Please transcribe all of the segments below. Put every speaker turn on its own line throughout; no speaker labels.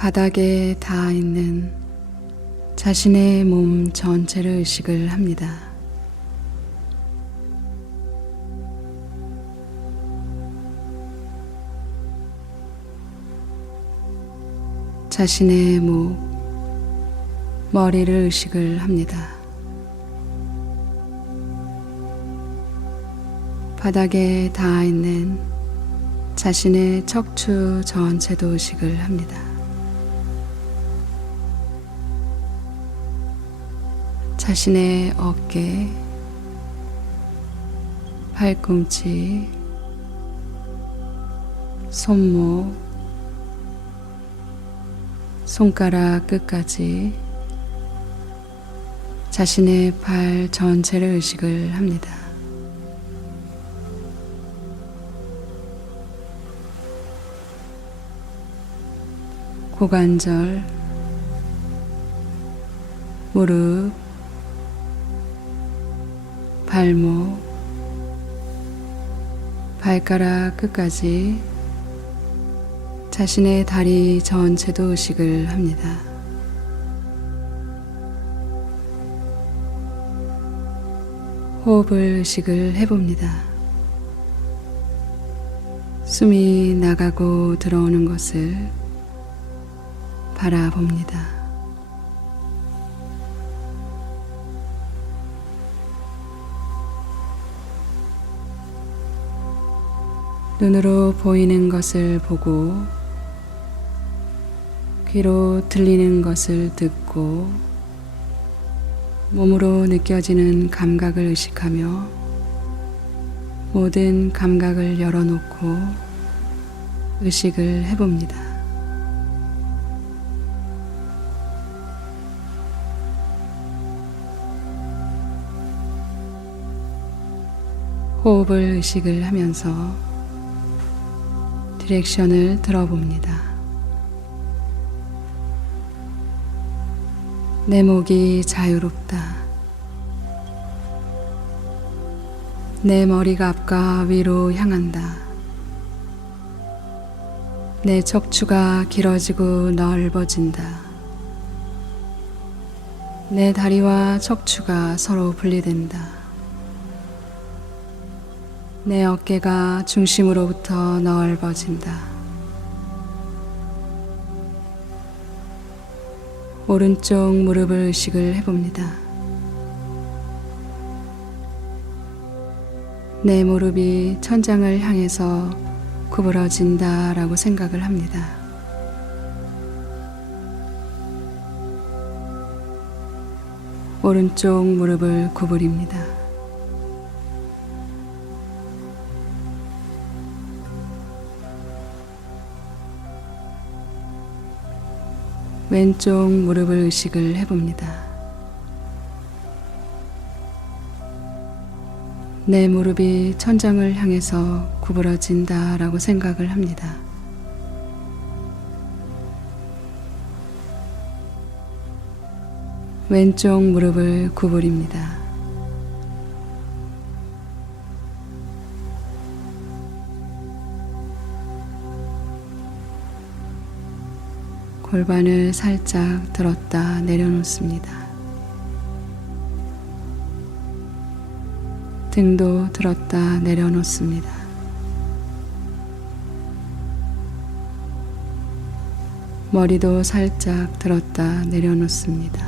바닥에 닿아 있는 자신의 몸 전체를 의식을 합니다. 자신의 목, 머리를 의식을 합니다. 바닥에 닿아 있는 자신의 척추 전체도 의식을 합니다. 자신의 어깨, 팔꿈치, 손목, 손가락 끝까지 자신의 발 전체를 의식을 합니다. 고관절, 무릎, 발목, 발가락 끝까지 자신의 다리 전체도 의식을 합니다. 호흡을 의식을 해봅니다. 숨이 나가고 들어오는 것을 바라봅니다. 눈으로 보이는 것을 보고 귀로 들리는 것을 듣고 몸으로 느껴지는 감각을 의식하며 모든 감각을 열어놓고 의식을 해봅니다. 호흡을 의식을 하면서 디렉션을 들어봅니다. 내 목이 자유롭다. 내 머리가 앞과 위로 향한다. 내 척추가 길어지고 넓어진다. 내 다리와 척추가 서로 분리된다. 내 어깨가 중심으로부터 넓어진다. 오른쪽 무릎을 의식을 해봅니다. 내 무릎이 천장을 향해서 구부러진다 라고 생각을 합니다. 오른쪽 무릎을 구부립니다. 왼쪽 무릎을 의식을 해봅니다. 내 무릎이 천장을 향해서 구부러진다 라고 생각을 합니다. 왼쪽 무릎을 구부립니다. 골반을 살짝 들었다 내려놓습니다. 등도 들었다 내려놓습니다. 머리도 살짝 들었다 내려놓습니다.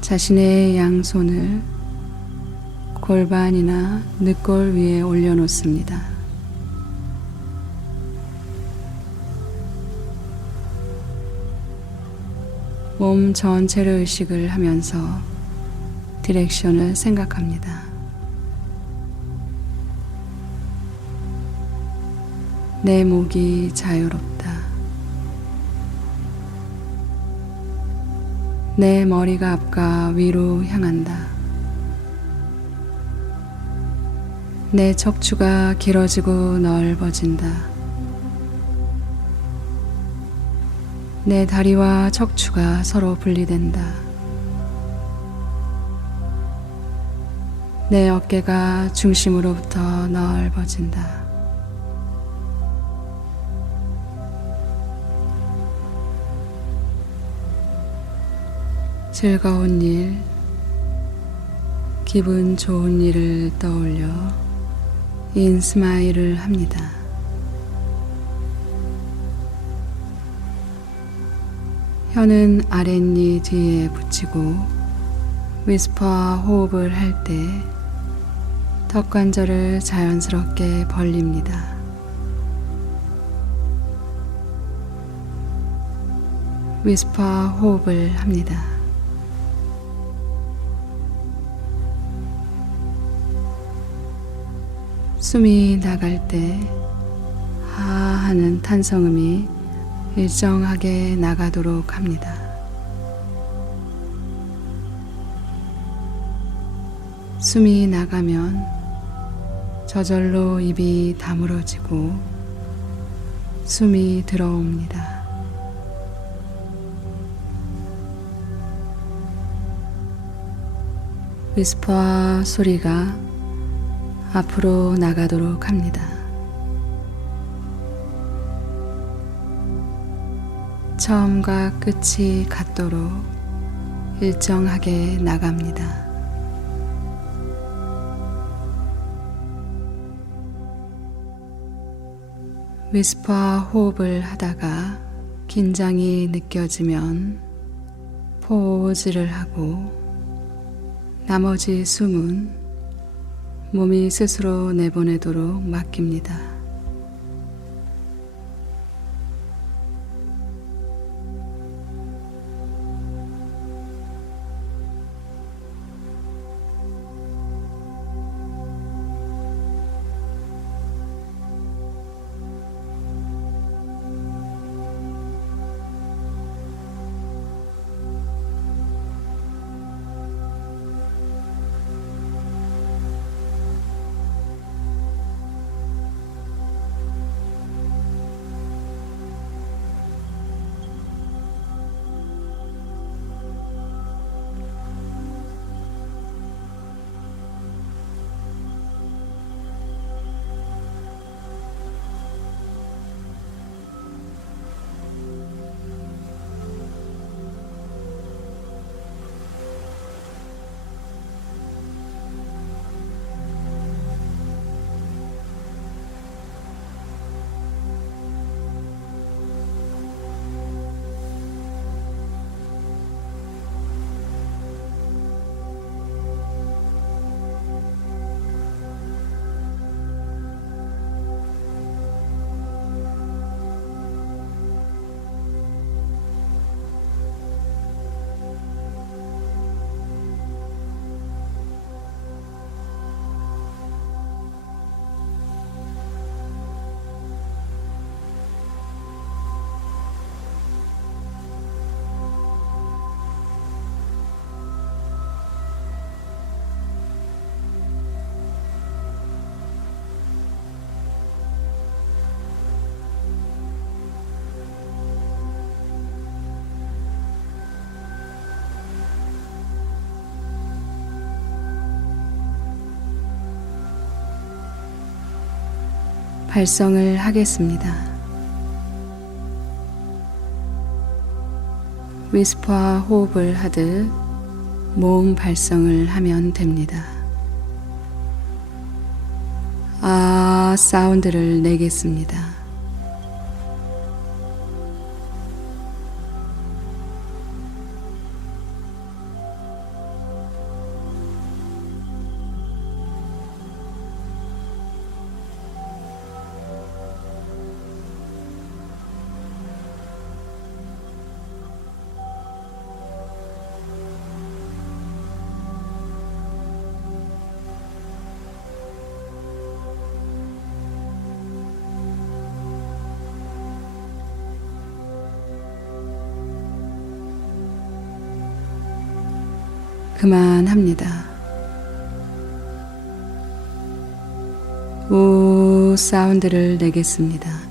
자신의 양손을 골반이나 늑골 위에 올려놓습니다. 몸 전체를 의식을 하면서 디렉션을 생각합니다. 내 목이 자유롭다. 내 머리가 앞과 위로 향한다. 내 척추가 길어지고 넓어진다. 내 다리와 척추가 서로 분리된다. 내 어깨가 중심으로부터 넓어진다. 즐거운 일, 기분 좋은 일을 떠올려 인스마일을 합니다. 혀는 아랫니 뒤에 붙이고 위스퍼 호흡을 할 때 턱 관절을 자연스럽게 벌립니다. 위스퍼 호흡을 합니다. 숨이 나갈 때 하 하는 탄성음이 일정하게 나가도록 합니다. 숨이 나가면 저절로 입이 다물어지고 숨이 들어옵니다. 위스퍼 소리가 앞으로 나가도록 합니다. 처음과 끝이 같도록 일정하게 나갑니다. 위스퍼 호흡을 하다가 긴장이 느껴지면 포즈를 하고 나머지 숨은 몸이 스스로 내보내도록 맡깁니다. 발성을 하겠습니다. 위스퍼 호흡을 하듯 모음 발성을 하면 됩니다. 아 사운드를 내겠습니다. 그만합니다. 우 사운드를 내겠습니다.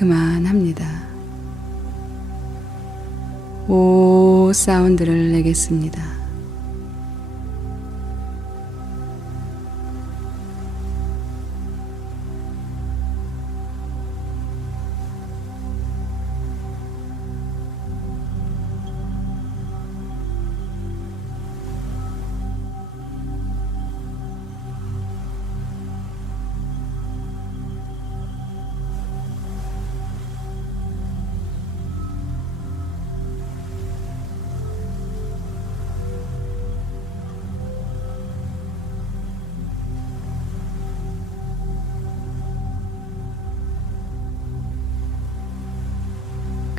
그만합니다. 오 사운드를 내겠습니다.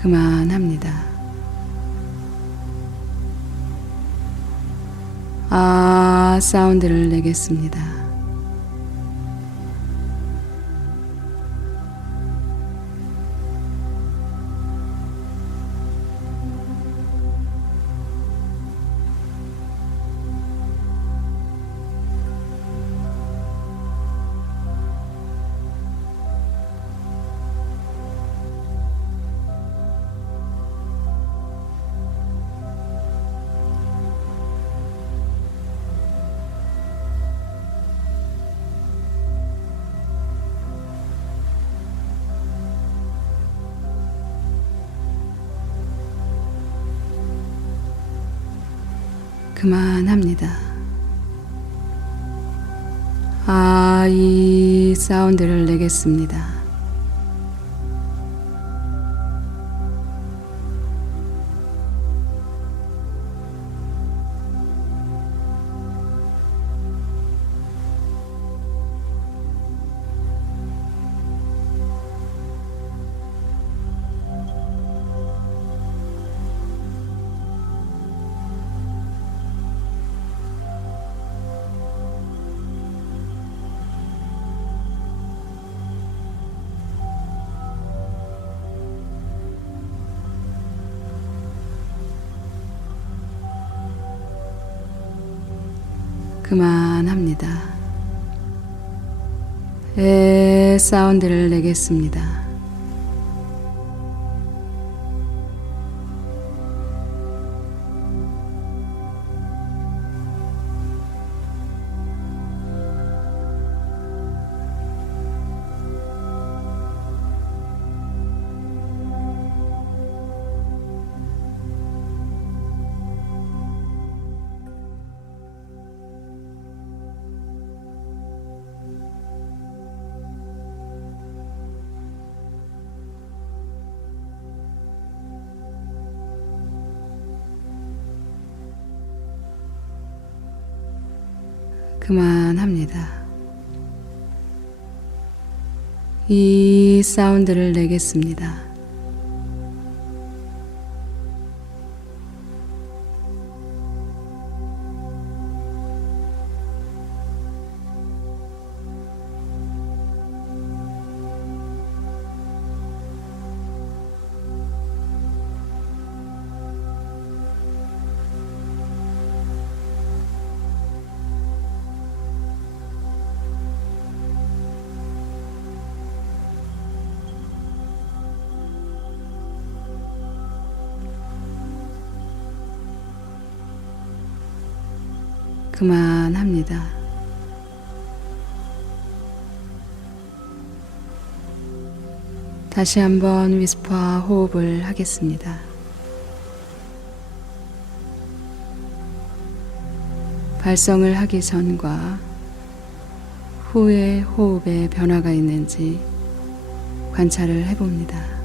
그만합니다. 아 사운드를 내겠습니다. 그만합니다. 아, 이 사운드를 내겠습니다. 그만합니다. 에 사운드를 내겠습니다. 그만합니다. 이 사운드를 내겠습니다. 그만합니다. 다시 한번 위스퍼와 호흡을 하겠습니다. 발성을 하기 전과 후에 호흡에 변화가 있는지 관찰을 해봅니다.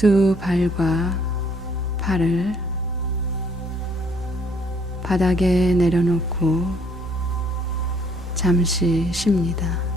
두 발과 팔을 바닥에 내려놓고 잠시 쉽니다.